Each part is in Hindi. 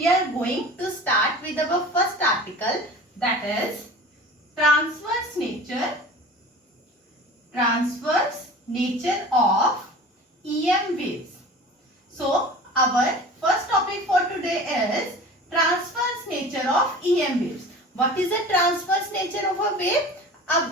we are going to start with our first article, that is transverse nature of EM waves. So our first topic for today is transverse nature of EM waves. What is the transverse nature of a wave? अब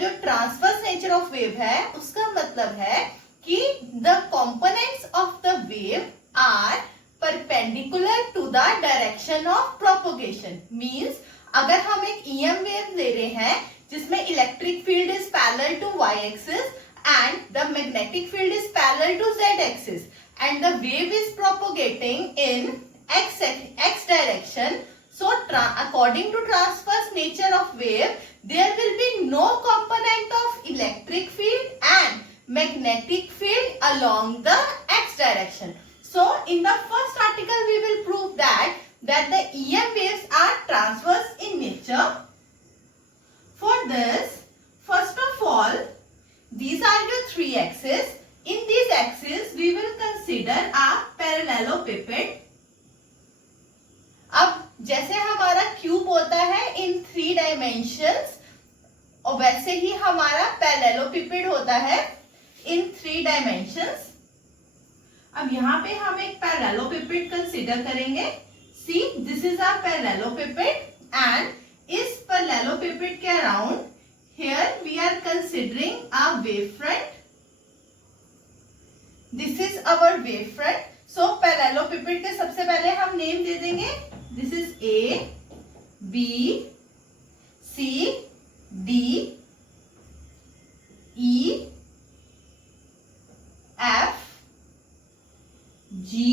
जो ट्रांसवर्स नेचर ऑफ वेव है उसका मतलब है कि the components of the wave are perpendicular to the direction of propagation. Means अगर हम एक ईएम वेव ले रहे हैं जिसमें electric field is parallel to Y axis and the magnetic field is parallel to Z axis and the wave is propagating in x direction. So according to transverse nature of wave, there will be no component of electric field and magnetic field along the x direction. So in the first article we will prove that the EM waves are transverse in nature. For this, first of all, these are your three axes. In these axes we will consider a parallelepiped. अब जैसे हमारा क्यूब होता है इन 3 डायमेंशंस और वैसे ही हमारा पैरेललोपिपेड होता है इन 3 डायमेंशंस. अब यहाँ पे हम एक पैरेललोपिपेड कंसीडर करेंगे. See this is our parallelepiped and इस पैरेललोपिपेड के around here we are considering a wave front. This is our wave front. So parallelepiped के सबसे पहले हम नेम दे देंगे. This is A, B, C, D, E, F, G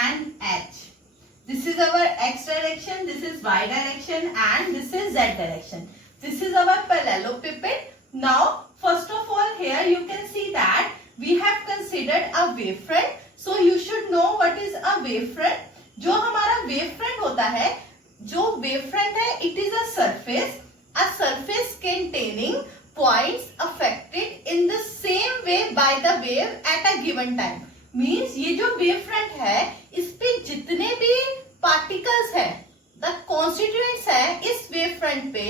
and H. This is our x direction, this is y direction and this is z direction. This is our parallelepiped. Now first of all here you can see that we have considered a wavefront. So you should know what is a wavefront. जो हमारा वेव फ्रंट होता है, जो वेव फ्रंट है it is a surface containing points affected in the same way by the wave at a given time. Means ये जो वेव फ्रंट है इस पे जितने भी पार्टिकल्स हैं, द कॉन्स्टिट्यूएंट्स हैं इस वेव फ्रंट पे,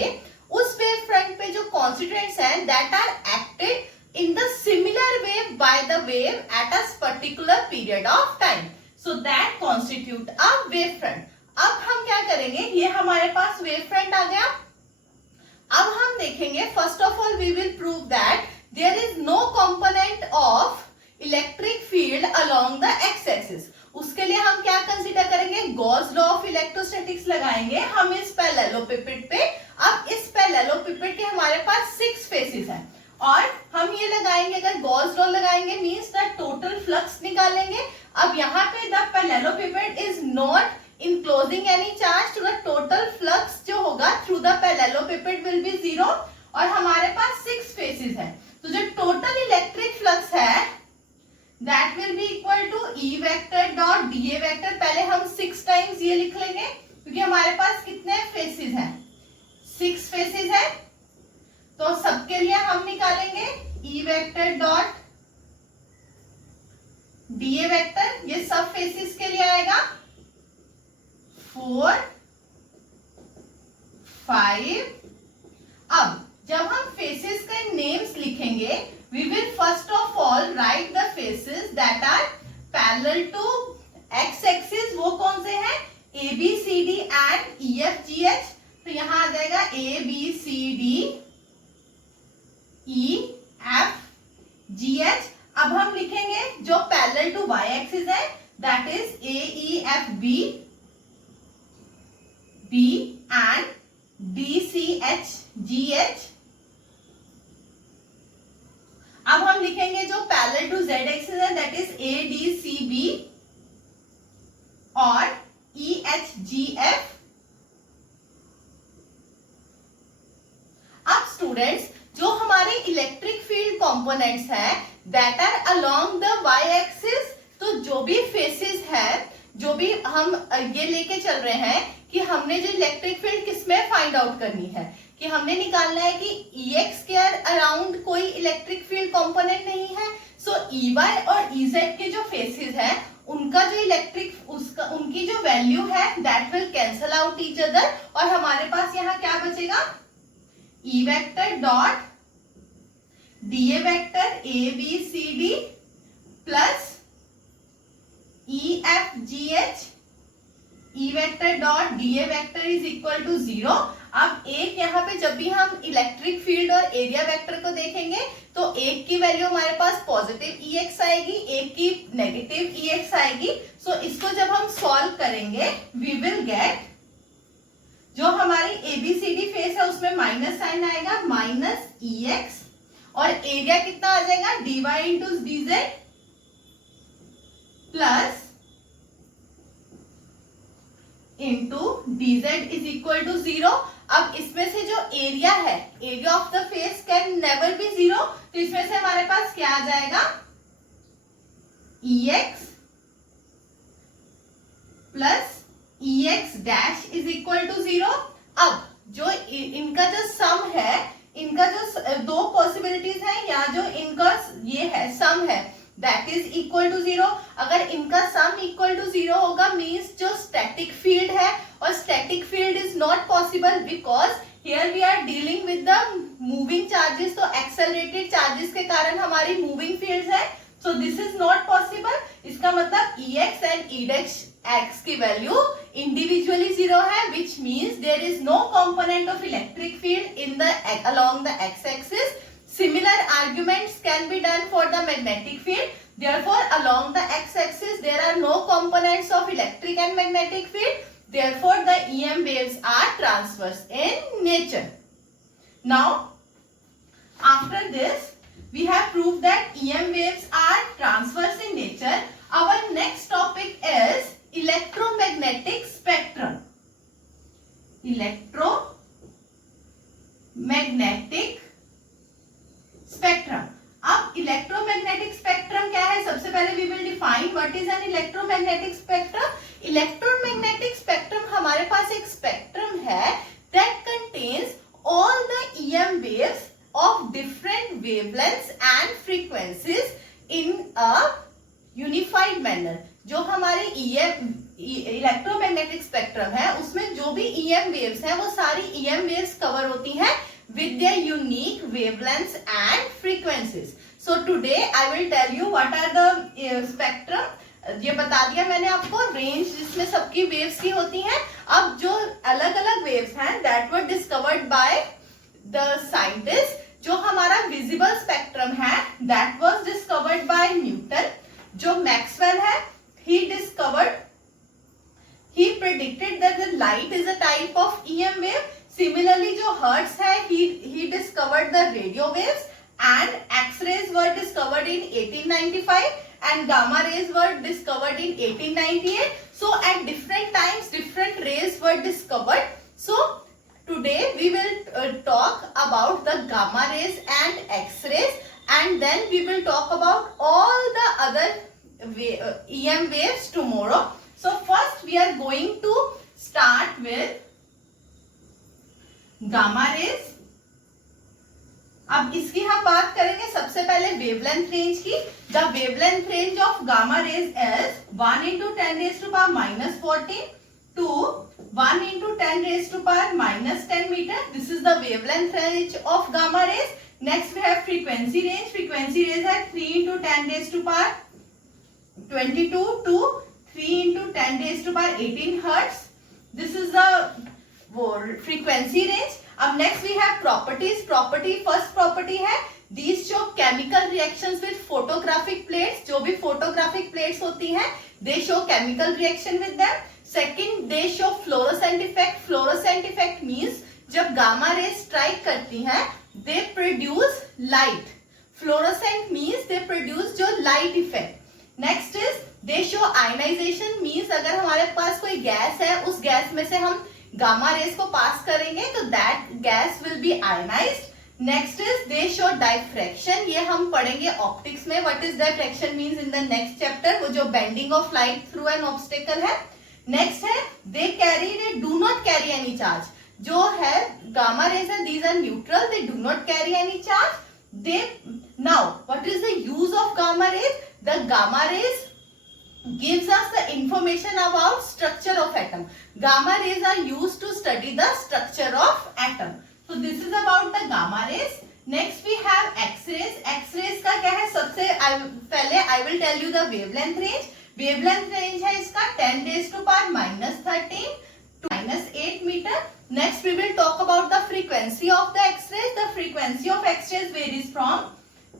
उस वेव फ्रंट पे जो कॉन्स्टिट्यूएंट्स हैं that are acted in the similar way by the wave at a particular period of time. So that constitute a wavefront. अब हम क्या करेंगे, ये हमारे पास wavefront आ गया. अब हम देखेंगे first of all we will prove that there is no component of electric field along the x-axis. उसके लिए हम क्या कंसीडर करेंगे, गॉस लॉ ऑफ इलेक्ट्रोस्टैटिक्स लगाएंगे हम इस पैरेललोपिपेड पे. अब इस पैरेललोपिपेड के हमारे पास 6 फेसेस हैं और हम ये लगाएंगे, अगर गॉस लॉ लगाएंगे मींस द टोटल फ्लक्स निकालेंगे. अब यहाँ पे the parallelepiped is not enclosing any charge to the total flux जो होगा through the parallelepiped will be 0 और हमारे पास 6 फेसेस हैं. तो जो टोटल इलेक्ट्रिक फ्लक्स है that will be equal to E vector dot D A vector. पहले हम 6 टाइम्स ये लिख लेंगे क्योंकि हमारे पास कितने फेसेस हैं, 6 फेसेस हैं. तो सबके लिए हम निकालेंगे ई vector dot D A vector. ये सब फेसेस के लिए आएगा 4, 5. अब जब हम फेसेस के नेम्स लिखेंगे we will first of all write the faces that are parallel to X axis. वो कौन से हैं, A B C D and E F G H. तो यहां आ जाएगा A B C D E F G H. अब हम लिखेंगे जो पैरेलल टू वाई एक्सिस है that is A E F B B and D C H G H. अब हम लिखेंगे जो पैरेलल टू जेड एक्सिस है that is A D C B और ई एच जी एफ. अब स्टूडेंट्स जो हमारे इलेक्ट्रिक फील्ड कंपोनेंट्स हैं that are along the Y axis. तो जो भी फेसेस है, जो भी हम ये लेके चल रहे हैं कि हमने जो इलेक्ट्रिक फील्ड किसमें फाइंड आउट करनी है, कि हमने निकालना है कि ई एक्स के अराउंड कोई इलेक्ट्रिक फील्ड कंपोनेंट नहीं है. सो ई वाई और ई जेड के जो फेसेस हैं उनका जो इलेक्ट्रिक उसका उनकी जो वैल्यू है that will cancel out each other, और हमारे पास यहाँ क्या बचेगा, E vector dot D A vector A B C D plus E F G H, E vector dot D A vector is equal to 0। अब एक यहाँ पे जब भी हम इलेक्ट्रिक फील्ड और एरिया वेक्टर को देखेंगे तो एक की वैल्यू हमारे पास पॉजिटिव ई एक्स आएगी, एक की नेगेटिव ई एक्स आएगी। सो इसको जब हम सॉल्व करेंगे वी विल गेट, जो हमारी एबीसीडी फेस है उसमें माइनस साइन आएगा, माइनस ई एक्स, और एरिया कितना आ जाएगा, d y into d z plus into d z is equal to 0। अब इसमें से जो एरिया है, area of the face can never be 0, तो इसमें से हमारे पास क्या आ जाएगा, E x plus E x dash is equal to 0। अब जो इनका जो सम है, इनका जो दो पॉसिबिलिटीज है, या जो इनका ये है सम है दैट इज इक्वल टू 0। अगर इनका सम इक्वल टू 0 होगा मीन्स जो स्टैटिक फील्ड है, और static field is not possible because here we are dealing with the moving charges, तो एक्सेलरेटेड चार्जेस के कारण हमारी मूविंग फील्ड्स है, so this is not possible. इसका मतलब E x and E dash x की वैल्यू इंडिविजुअली 0 है, which means there is no component of electric field in the along the x axis. Similar arguments can be done for the magnetic field. Therefore, along the x-axis there are no components of electric and magnetic field. Therefore, the EM waves are transverse in nature. Now, after this, we have proved that EM waves are transverse in nature. Our next topic is electromagnetic spectrum. Electromagnetic spectrum. अब इलेक्ट्रोमैग्नेटिक स्पेक्ट्रम क्या है, सबसे पहले we will define what is an electromagnetic spectrum. Electromagnetic spectrum हमारे पास एक स्पेक्ट्रम है that contains all the EM waves of different wavelengths and frequencies in a unified manner. जो हमारे इलेक्ट्रोमैग्नेटिक स्पेक्ट्रम है उसमें जो भी ईएम वेव्स हैं वो सारी ईएम वेव्स कवर होती हैं with their unique wavelengths and frequencies. So today I will tell you what are the spectrum. ये बता दिया मैंने आपको, रेंज जिसमें सबकी वेव्स की होती हैं। अब जो अलग अलग वेव्स हैं that were discovered by the scientists, जो हमारा विजिबल स्पेक्ट्रम है that was discovered by Newton। जो मैक्सवेल है he predicted that the light is a type of EM wave. Similarly, जो हर्ट्ज है he discovered the radio waves, and X-rays were discovered in 1895 and gamma rays were discovered in 1898. So at different times different rays were discovered. So today we will talk about the gamma rays and X-rays, and then we will talk about all the other EM waves tomorrow. So first we are going to start with gamma rays. अब इसकी हम बात करेंगे सबसे पहले वेवलेंथ रेंज की। The wavelength range of gamma raise is 1 into 10 raised to power minus 14 to 1 into 10 raised to power minus 10 meter. This is the wavelength range of gamma rays. Next we have frequency range. Frequency range है 3 into 10 raised to power 22 to 3 into 10 raised to power 18 hertz. This is the frequency range. अब next we have properties. First property है these show chemical reactions with photographic plates. जो भी photographic plates होती हैं they show chemical reaction with them. Second, they show fluorescent effect. Fluorescent effect means जब gamma rays strike करती हैं they produce light. Fluorescent means they produce जो light effect. Next is they show ionization means अगर हमारे पास कोई गैस है उस गैस में से हम गामा रेस को पास करेंगे तो that gas will be ionised. Next is they show diffraction, ये हम पढ़ेंगे ऑप्टिक्स में। What is diffraction means in the next chapter, वो जो bending of light through an obstacle है। नेक्स्ट है they carry, they do not carry any charge. जो है गामा रेज है these are neutral, they do not carry any charge. They now what is the use of gamma rays? The gamma raise gives us the information about structure of atom. Gamma rays are used to study the structure of atom. So this is about the gamma rays. Next we have X-rays. X-rays का क्या है, सबसे पहले I will tell you the wavelength range. Wavelength range है इसका 10 raised to power -13 to -8 meter. Next we will talk about the frequency of the X-rays. The frequency of X-rays varies from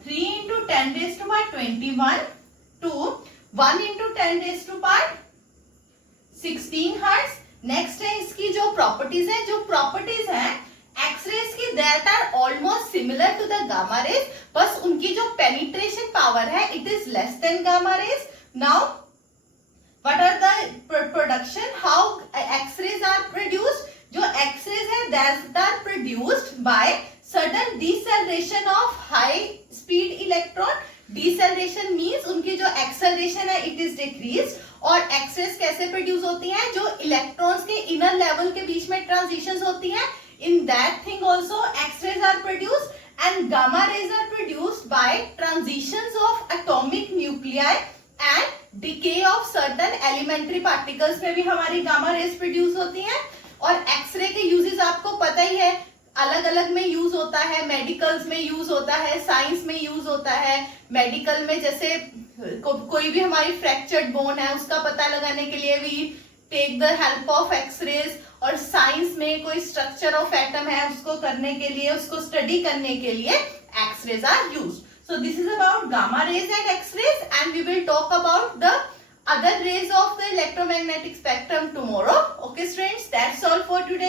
3 into 10 raised to power 21 to 1 into 10 raised to power 16 hertz. Next है इसकी जो प्रॉपर्टीज है, जो प्रॉपर्टीज है एक्सरेज की, that are almost similar to the gamma rays, बस उनकी जो पेनिट्रेशन पावर है it is less than gamma rays. Now what are the production, how X rays are produced. जो एक्सरेज है that are produced by sudden deceleration of high speed electron. Deceleration means उनकी जो एक्सेलरेशन है इट इज डिक्रीज. और एक्सरेज कैसे प्रोड्यूस होती हैं, जो इलेक्ट्रॉन्स के इनर लेवल के बीच में ट्रांजिशंस होती हैं, in that thing also X-rays are produced, and gamma rays are produced by transitions of atomic nuclei and decay of certain elementary particles में भी हमारी gamma rays produce होती हैं. और X-ray के uses आपको पता ही है, अलग अलग में यूज होता है, मेडिकल्स में यूज होता है, साइंस में यूज होता है. मेडिकल में जैसे कोई भी हमारी फ्रैक्चर्ड बोन है उसका पता लगाने के लिए भी take the help of X rays. और साइंस में कोई स्ट्रक्चर ऑफ एटम है उसको करने के लिए, उसको स्टडी करने के लिए X rays are used. So this is about gamma rays and X-rays, and we will talk about the other rays of the electromagnetic spectrum tomorrow. Okay students, that's all for today.